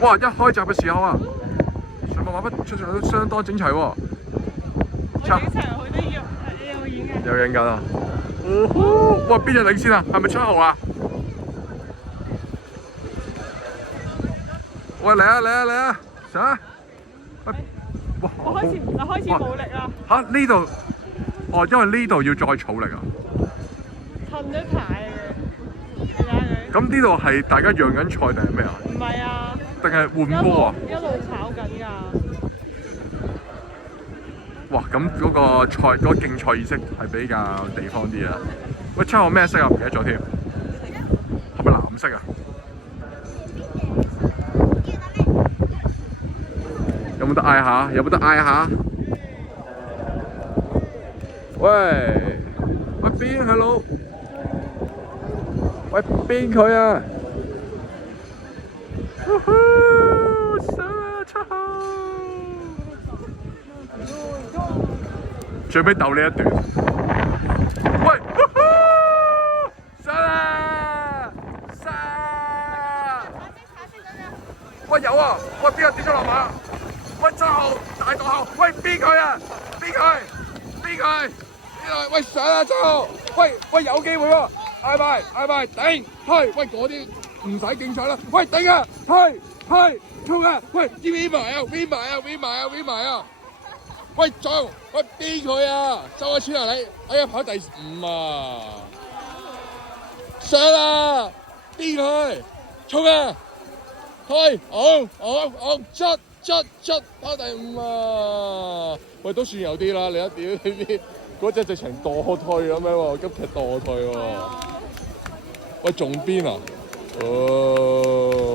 哇！一開閘嘅時候啊，上網畫筆出場都相當整齊喎。好整齊，好多有影嘅。有影緊啊！哇！邊隻領先啊？係咪7號啊？喂，嚟啊嚟啊嚟啊！上啊！哇！我開始冇力啦。嚇呢度，哦，因為呢度要再儲力啊。褪咗牌嘅，睇下佢。咁呢度係大家讓緊賽定係咩啊？唔係啊，定係換波啊？一路炒緊㗎。哇！咁嗰個競賽意識係比較地方啲啊。喂，7號咩色啊？唔記得咗添，係咪藍色啊？有冇得嗌下？有冇得嗌下？喂，邊係佬？喂，邊佢啊？上啊7號！最尾鬥呢一段。喂，上啊！上啊！喂有啊！喂邊個跌咗落馬？喂7號大個號！喂邊佢啊？邊佢？邊佢？喂上啊7號！喂有機會喎！嗌埋頂推！喂嗰啲唔使競賽啦！喂頂啊！推衝啊！喂，win埋啊！喂撞！喂邊佢啊？周阿川啊你！哎呀跑第5啊！上啊！邊佢？衝啊！推昂捽跑第5啊！喂都算有啲啦，你一屌呢啲嗰隻直情墮退咁樣喎，急劇墮退喎！喂仲邊啊？哦〜